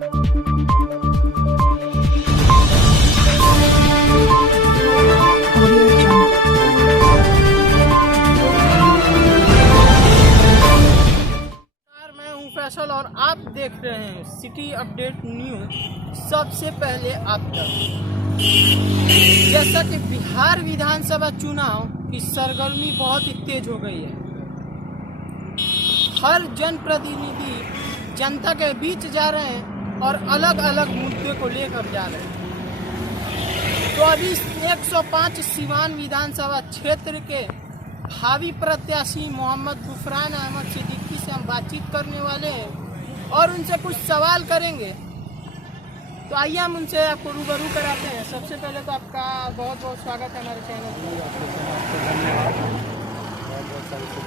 मैं हूं फैसल और आप देख रहे हैं सिटी अपडेट न्यूज सबसे पहले आप तक। जैसा कि बिहार विधानसभा चुनाव की सरगर्मी बहुत ही तेज हो गई है। हर जनप्रतिनिधि जनता के बीच जा रहे हैं और अलग अलग मुद्दे को लेकर जा रहे हैं। तो अभी 105 सीवान विधानसभा क्षेत्र के भावी प्रत्याशी मोहम्मद गुफरान अहमद सिद्दीकी से हम बातचीत करने वाले हैं और उनसे कुछ सवाल करेंगे। तो आइए हम उनसे आपको रूबरू कराते हैं। सबसे पहले तो आपका बहुत बहुत स्वागत है हमारे चैनल पर।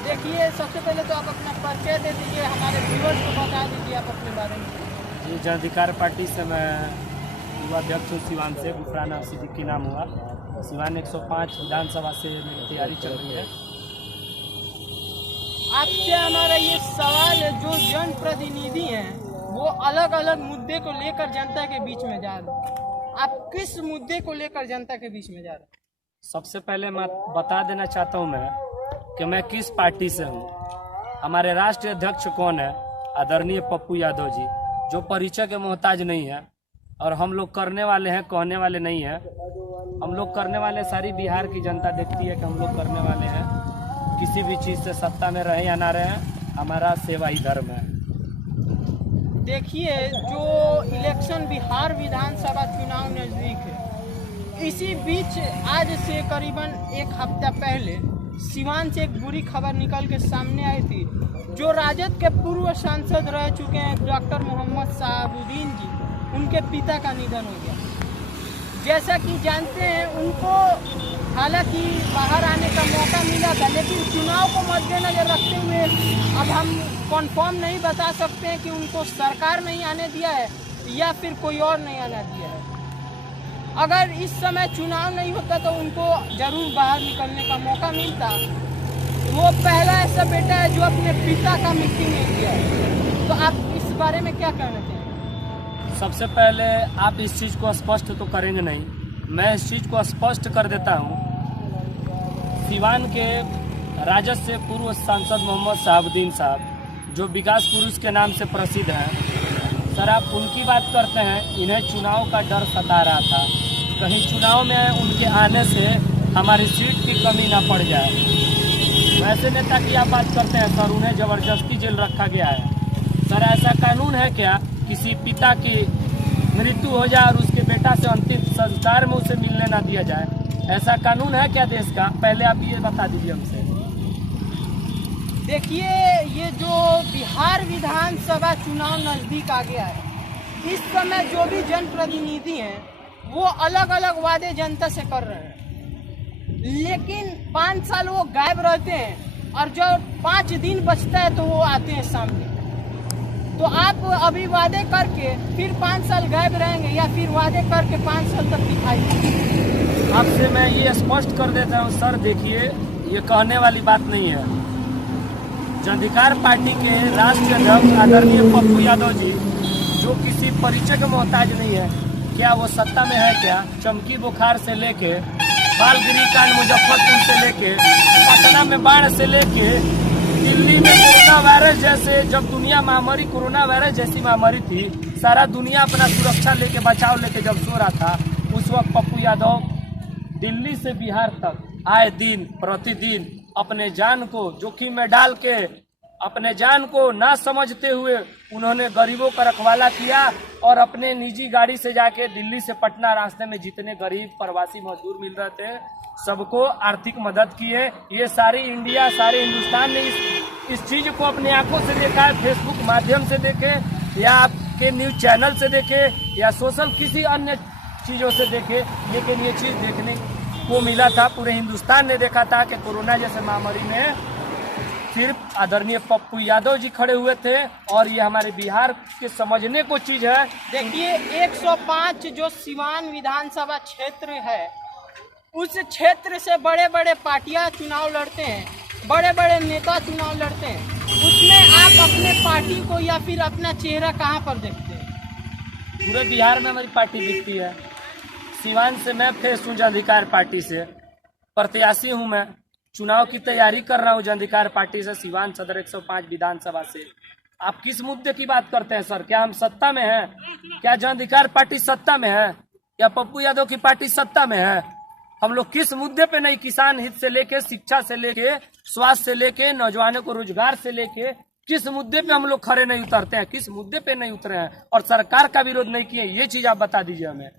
देखिए, सबसे पहले तो आप अपना परिचय दे दीजिए, हमारे व्यूअर्स को बता दीजिए आप अपने बारे में। जी, जन अधिकार पार्टी से मैं युवा अध्यक्ष हूँ सिवान से। गुफरान अहमद सिद्दीकी नाम हुआ। सिवान 105 विधानसभा से मेरी तैयारी चल रही है। आपसे हमारा ये सवाल है, जो जनप्रतिनिधि हैं वो अलग अलग मुद्दे को लेकर जनता के बीच में जा रहे हैं, आप किस मुद्दे को लेकर जनता के बीच में जा रहे हैं? सबसे पहले मैं बता देना चाहता हूँ कि मैं किस पार्टी से हूँ। हमारे राष्ट्रीय अध्यक्ष कौन है? आदरणीय पप्पू यादव जी, जो परिचय के मोहताज नहीं है। और हम लोग करने वाले हैं, कहने वाले नहीं हैं। हम लोग करने वाले, सारी बिहार की जनता देखती है कि हम लोग करने वाले हैं। किसी भी चीज़ से सत्ता में रहे या ना रहे, हमारा सेवा ही धर्म है। देखिए, जो इलेक्शन बिहार विधानसभा चुनाव नज़दीक है, इसी बीच आज से करीबन एक हफ्ता पहले सिवान से एक बुरी खबर निकल के सामने आई थी। जो राजद के पूर्व सांसद रह चुके हैं डॉक्टर मोहम्मद साहबुद्दीन जी, उनके पिता का निधन हो गया। जैसा कि जानते हैं, उनको हालांकि बाहर आने का मौका मिला था, लेकिन चुनाव को मद्देनजर रखते हुए अब हम कन्फर्म नहीं बता सकते हैं कि उनको सरकार नहीं आने दिया है या फिर कोई और नहीं आने दिया है। अगर इस समय चुनाव नहीं होता तो उनको जरूर बाहर निकलने का मौका मिलता। वो पहला ऐसा बेटा है जो अपने पिता का मिट्टी में किया है। तो आप इस बारे में क्या कहना चाहिए? सबसे पहले आप इस चीज़ को स्पष्ट तो करेंगे नहीं, मैं इस चीज़ को स्पष्ट कर देता हूँ। सिवान के राजद से पूर्व सांसद मोहम्मद साहबुद्दीन साहब, जो विकास पुरुष के नाम से प्रसिद्ध हैं, सर आप उनकी बात करते हैं। इन्हें चुनाव का डर सता रहा था, कहीं चुनाव में उनके आने से हमारी सीट की कमी ना पड़ जाए। वैसे नेता की आप बात करते हैं सर, उन्हें जबरदस्ती जेल रखा गया है। सर ऐसा कानून है क्या? किसी पिता की मृत्यु हो जाए और उसके बेटा से अंतिम संस्कार में उसे मिलने ना दिया जाए, ऐसा कानून है क्या देश का? पहले आप ये बता दीजिए हमसे। देखिए, ये जो बिहार विधानसभा चुनाव नज़दीक आ गया है, इस समय जो भी जनप्रतिनिधि हैं वो अलग अलग वादे जनता से कर रहे हैं, लेकिन 5 साल वो गायब रहते हैं और जब 5 दिन बचता है तो वो आते हैं सामने। तो आप अभी वादे करके फिर 5 साल गायब रहेंगे या फिर वादे करके 5 साल तक दिखाई देंगे? आपसे मैं ये स्पष्ट कर देता हूँ सर, देखिए ये कहने वाली बात नहीं है। जन अधिकार पार्टी के राष्ट्रीय अध्यक्ष आदरणीय पप्पू यादव जी, जो किसी परिचय के मोहताज नहीं है, क्या वो सत्ता में है क्या? चमकी बुखार से लेके, बालगिरी कांड मुजफ्फरपुर से लेके, पटना में बाढ़ से लेके, दिल्ली में कोरोना वायरस जैसे, जब दुनिया महामारी कोरोना वायरस जैसी महामारी थी, सारा दुनिया अपना सुरक्षा लेके, बचाव लेके जब सो रहा था, उस वक्त पप्पू यादव दिल्ली से बिहार तक आए दिन प्रतिदिन अपने जान को जोखिम में डाल के, अपने जान को ना समझते हुए उन्होंने गरीबों का रखवाला किया और अपने निजी गाड़ी से जाके दिल्ली से पटना रास्ते में जितने गरीब प्रवासी मजदूर मिल रहे थे, सबको आर्थिक मदद किए। ये सारी इंडिया, सारे हिंदुस्तान ने इस चीज को अपनी आंखों से देखा है। फेसबुक माध्यम से देखे या आपके न्यूज चैनल से देखे या सोशल किसी अन्य चीजों से देखे, लेकिन ये चीज देखने को मिला था, पूरे हिंदुस्तान ने देखा था कि कोरोना जैसे महामारी में सिर्फ आदरणीय पप्पू यादव जी खड़े हुए थे। और ये हमारे बिहार के समझने को चीज है। देखिए, 105 जो सिवान विधानसभा क्षेत्र है, उस क्षेत्र से बड़े बड़े पार्टियां चुनाव लड़ते हैं, बड़े बड़े नेता चुनाव लड़ते हैं। उसमें आप अपने पार्टी को या फिर अपना चेहरा कहां पर देखते हैं? पूरे बिहार में हमारी पार्टी दिखती है। सिवान से मैं फेस हूँ जन अधिकार पार्टी से, प्रत्याशी हूँ मैं, चुनाव की तैयारी कर रहा हूँ जन अधिकार पार्टी से, सिवान सदर 105 विधानसभा से। आप किस मुद्दे की बात करते हैं सर? क्या हम सत्ता में हैं? क्या जन अधिकार पार्टी सत्ता में है? क्या पप्पू यादव की पार्टी सत्ता में है? हम लोग किस मुद्दे पे नहीं, किसान हित से लेके, शिक्षा से लेके, स्वास्थ्य से लेके, नौजवानों को रोजगार से लेके, किस मुद्दे पे हम लोग खड़े नहीं उतरते हैं? किस मुद्दे पे नहीं उतरे हैं और सरकार का विरोध नहीं किए? ये चीज आप बता दीजिए हमें।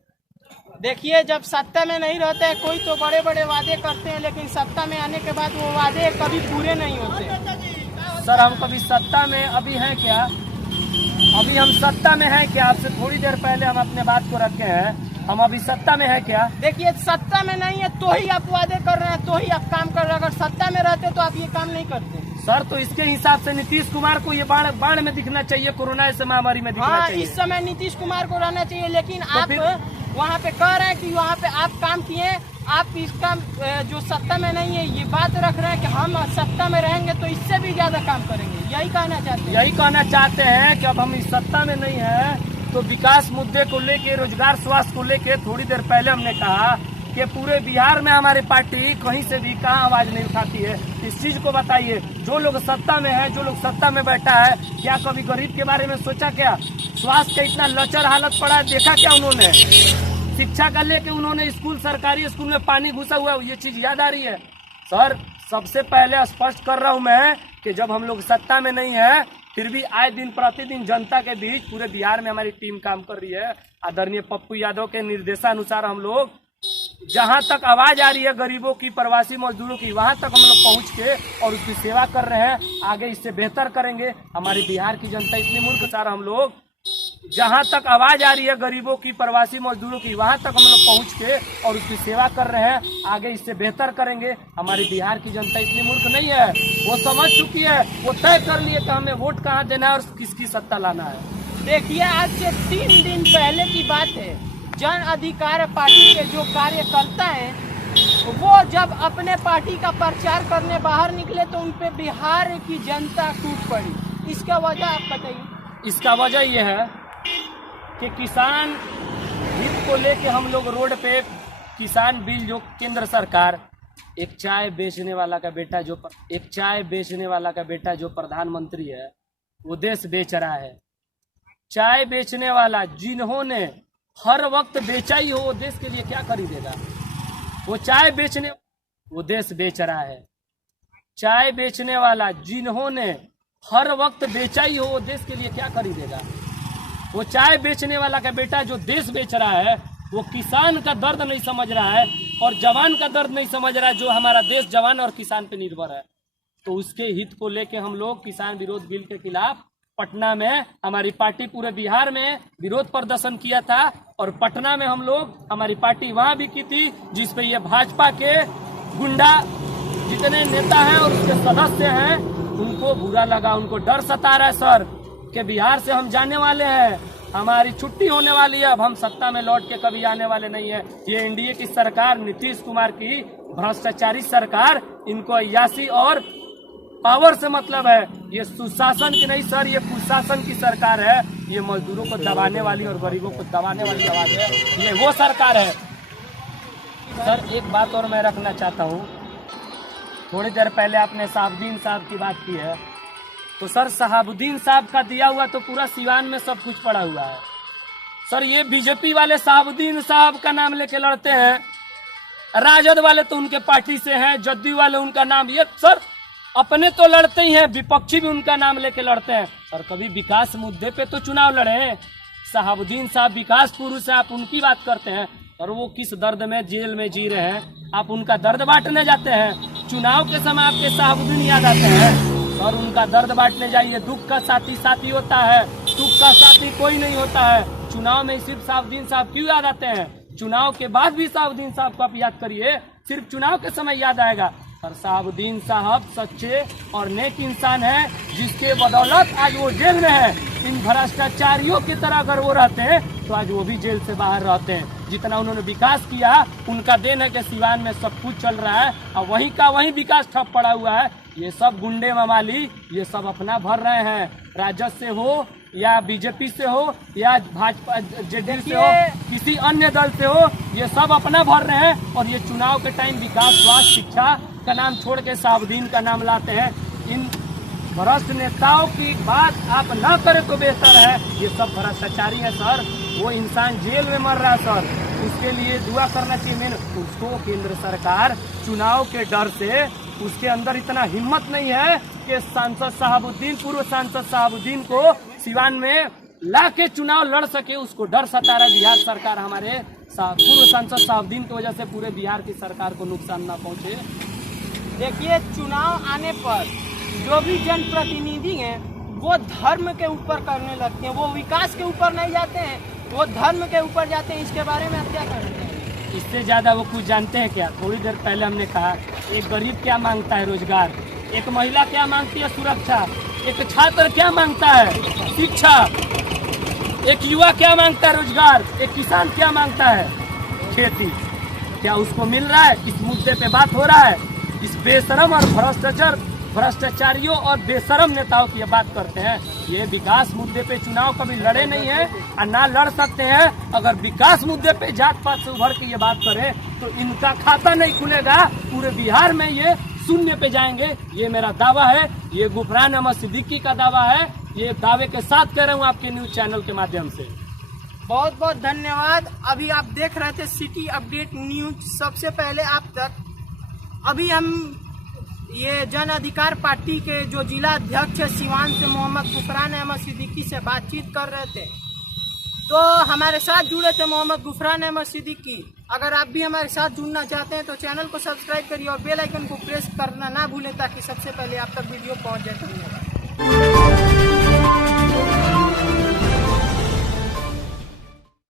देखिए, जब सत्ता में नहीं रहते हैं कोई तो बड़े बड़े वादे करते हैं, लेकिन सत्ता में आने के बाद वो वादे कभी पूरे नहीं होते। सर हम कभी सत्ता में अभी हैं क्या? अभी हम सत्ता में हैं क्या? आपसे थोड़ी देर पहले हम अपने बात को रखे हैं, हम अभी सत्ता में हैं क्या? देखिए, सत्ता में नहीं है तो ही आप वादे कर रहे हैं, तो ही आप काम कर रहे हैं। अगर सत्ता में रहते तो आप ये काम नहीं करते। सर तो इसके हिसाब से नीतीश कुमार को ये बाढ़ में दिखना चाहिए, कोरोना ऐसे महामारी में दिखना हाँ, चाहिए। इस समय नीतीश कुमार को रहना चाहिए, लेकिन तो आप वहाँ पे कह रहे हैं कि वहाँ पे आप काम किए, आप इसका जो सत्ता में नहीं है ये बात रख रहे हैं कि हम सत्ता में रहेंगे तो इससे भी ज्यादा काम करेंगे। यही कहना चाहते हैं? यही कहना चाहते हैं कि अब हम इस सत्ता में नहीं है तो विकास मुद्दे को लेके, रोजगार, स्वास्थ्य को लेके थोड़ी देर पहले हमने कहा कि पूरे बिहार में हमारी पार्टी कहीं से भी कहाँ आवाज नहीं उठाती है। इस चीज को बताइए। जो लोग सत्ता में है, जो लोग सत्ता में बैठा है, क्या कभी गरीब के बारे में सोचा क्या? स्वास्थ्य का इतना लचर हालत पड़ा है, देखा क्या उन्होंने? शिक्षा का लेके उन्होंने स्कूल, सरकारी स्कूल में पानी घुसा हुआ है, ये चीज याद आ रही है? सर सबसे पहले स्पष्ट कर रहा हूँ मैं कि जब हम लोग सत्ता में नहीं है फिर भी आए दिन प्रतिदिन जनता के बीच पूरे बिहार में हमारी टीम काम कर रही है। आदरणीय पप्पू यादव के निर्देशानुसार हम लोग जहां तक आवाज आ रही है गरीबों की, प्रवासी मजदूरों की, वहां तक हम लोग पहुंच के और उसकी सेवा कर रहे हैं। आगे इससे बेहतर करेंगे। हमारी बिहार की जनता इतनी मूर्ख सारा, हम लोग जहां तक आवाज आ रही है गरीबों की, प्रवासी मजदूरों की, वहां तक हम लोग पहुंच के और उसकी सेवा कर रहे हैं। आगे इससे बेहतर करेंगे। हमारी बिहार की जनता इतनी मूर्ख नहीं है, वो समझ चुकी है, वो तय कर लिए कि हमें वोट कहाँ देना है और किसकी सत्ता लाना है। देखिए, आज से 3 दिन पहले की बात है, जन अधिकार पार्टी के जो कार्यकर्ता हैं वो जब अपने पार्टी का प्रचार करने बाहर निकले तो उनपे बिहार की जनता टूट पड़ी। इसका वजह आप बताइए। इसका वजह यह है कि किसान हित को लेके हम लोग रोड पे किसान बिल जो केंद्र सरकार, एक चाय बेचने वाला का बेटा जो प्रधानमंत्री है वो देश बेच रहा है। चाय बेचने वाला जिन्होंने हर वक्त बेचा ही हो, वो देश के लिए क्या खरीदेगा? वो चाय बेचने, वो देश बेच रहा है। चाय बेचने वाला जिन्होंने हर वक्त बेचा ही हो, वो देश के लिए क्या खरीदेगा? वो चाय बेचने वाला का बेटा जो देश बेच रहा है वो किसान का दर्द नहीं समझ रहा है और जवान का दर्द नहीं समझ रहा है, जो हमारा देश जवान और किसान पे निर्भर है। तो उसके हित को लेके हम लोग किसान विरोध बिल के खिलाफ पटना में हमारी पार्टी पूरे बिहार में विरोध प्रदर्शन किया था और पटना में हम लोग, हमारी पार्टी वहां भी की थी, जिसपे ये भाजपा के गुंडा जितने नेता हैं और उसके सदस्य हैं उनको बुरा लगा, उनको डर सता रहा है सर कि बिहार से हम जाने वाले हैं, हमारी छुट्टी होने वाली है, अब हम सत्ता में लौट के कभी आने वाले नहीं है। ये एनडीए की सरकार, नीतीश कुमार की भ्रष्टाचारी सरकार, इनको अय्यासी और पावर से मतलब है। ये सुशासन की नहीं सर, ये कुशासन की सरकार है। ये मजदूरों को दबाने वाली और गरीबों को दबाने वाली आवाज है, ये वो सरकार है। सर एक बात और मैं रखना चाहता हूँ, थोड़ी देर पहले आपने शहाबुद्दीन साहब की बात की है, तो सर शहाबुद्दीन साहब का दिया हुआ तो पूरा सिवान में सब कुछ पड़ा हुआ है। सर ये बीजेपी वाले शहाबुद्दीन साहब का नाम लेके लड़ते हैं, राजद वाले तो उनके पार्टी से हैं, जदयू वाले उनका नाम, ये सर अपने तो लड़ते ही हैं, विपक्षी भी उनका नाम लेके लड़ते हैं। और कभी विकास मुद्दे पे तो चुनाव लड़े। शहाबुद्दीन साहब विकास पुरुष है, आप उनकी बात करते हैं और वो किस दर्द में जेल में जी रहे हैं, आप उनका दर्द बांटने जाते हैं। चुनाव के समय आपके शहाबुद्दीन याद आते हैं और उनका दर्द बांटने जाइए। दुख का साथी साथी होता है, सुख का साथी कोई नहीं होता है। चुनाव में सिर्फ शहाबुद्दीन साहब क्यों याद आते हैं? चुनाव के बाद भी शहाबुद्दीन साहब को आप याद करिए, सिर्फ चुनाव के समय याद आएगा। और शहाबुद्दीन साहब सच्चे और नेक इंसान हैं, जिसके बदौलत आज वो जेल में है। इन भ्रष्टाचारियों की तरह अगर वो रहते हैं तो आज वो भी जेल से बाहर रहते हैं। जितना उन्होंने विकास किया उनका देन है कि सिवान में सब कुछ चल रहा है और वहीं का वहीं विकास ठप पड़ा हुआ है। ये सब गुंडे ममाली ये सब अपना भर रहे हैं, राजद से हो या बीजेपी से हो या भाजपा जेडीयू से हो, किसी अन्य दल से हो, ये सब अपना भर रहे हैं और ये चुनाव के टाइम विकास, स्वास्थ्य, शिक्षा का नाम छोड़ के सावधीन का नाम लाते हैं। इन भ्रष्ट नेताओं की बात आप न करें तो बेहतर है। ये सब भ्रष्टाचारी है सर। वो इंसान जेल में मर रहा है सर, उसके लिए दुआ करना चाहिए। मैंने उसको केंद्र सरकार चुनाव के डर से, उसके अंदर इतना हिम्मत नहीं है कि सांसद साहबुद्दीन, पूर्व सांसद साहबुद्दीन को सिवान में ला के चुनाव लड़ सके। उसको डर सता रहा है। बिहार सरकार हमारे पूर्व सांसद साहबुद्दीन की वजह से पूरे बिहार की सरकार को नुकसान ना पहुंचे। देखिए, चुनाव आने पर जो भी जनप्रतिनिधि हैं वो धर्म के ऊपर करने लगते हैं, वो विकास के ऊपर नहीं जाते हैं, वो धर्म के ऊपर जाते हैं। इसके बारे में आप क्या कहते हैं? इससे ज्यादा वो कुछ जानते हैं क्या? थोड़ी देर पहले हमने कहा एक गरीब क्या मांगता है? रोजगार। एक महिला क्या मांगती है? सुरक्षा। एक छात्र क्या मांगता है? शिक्षा। एक युवा क्या मांगता है? रोजगार। एक किसान क्या मांगता है? खेती। क्या उसको मिल रहा है? इस मुद्दे पे बात हो रहा है? इस बेशरम और भ्रष्टाचारियों और बेशरम नेताओं की ये बात करते हैं। ये विकास मुद्दे पे चुनाव कभी लड़े नहीं है और ना लड़ सकते हैं। अगर विकास मुद्दे पे जात पात से उभर के ये बात करें तो इनका खाता नहीं खुलेगा। पूरे बिहार में ये शून्य पे जाएंगे। ये मेरा दावा है, ये गुफरान अहमद सिद्दीकी का दावा है। ये दावे के साथ कह रहा हूँ आपके न्यूज चैनल के माध्यम से। बहुत बहुत धन्यवाद। अभी आप देख रहे थे सिटी अपडेट न्यूज सबसे पहले आप तक। अभी हम ये जन अधिकार पार्टी के जो जिला अध्यक्ष है सिवान से, मोहम्मद गुफरान अहमद सिद्दीकी से बातचीत कर रहे थे। तो हमारे साथ जुड़े थे मोहम्मद गुफरान अहमद सिद्दीकी। अगर आप भी हमारे साथ जुड़ना चाहते हैं तो चैनल को सब्सक्राइब करिए और बेल आइकन को प्रेस करना ना भूलें ताकि सबसे पहले आप तक वीडियो पहुंच जाए।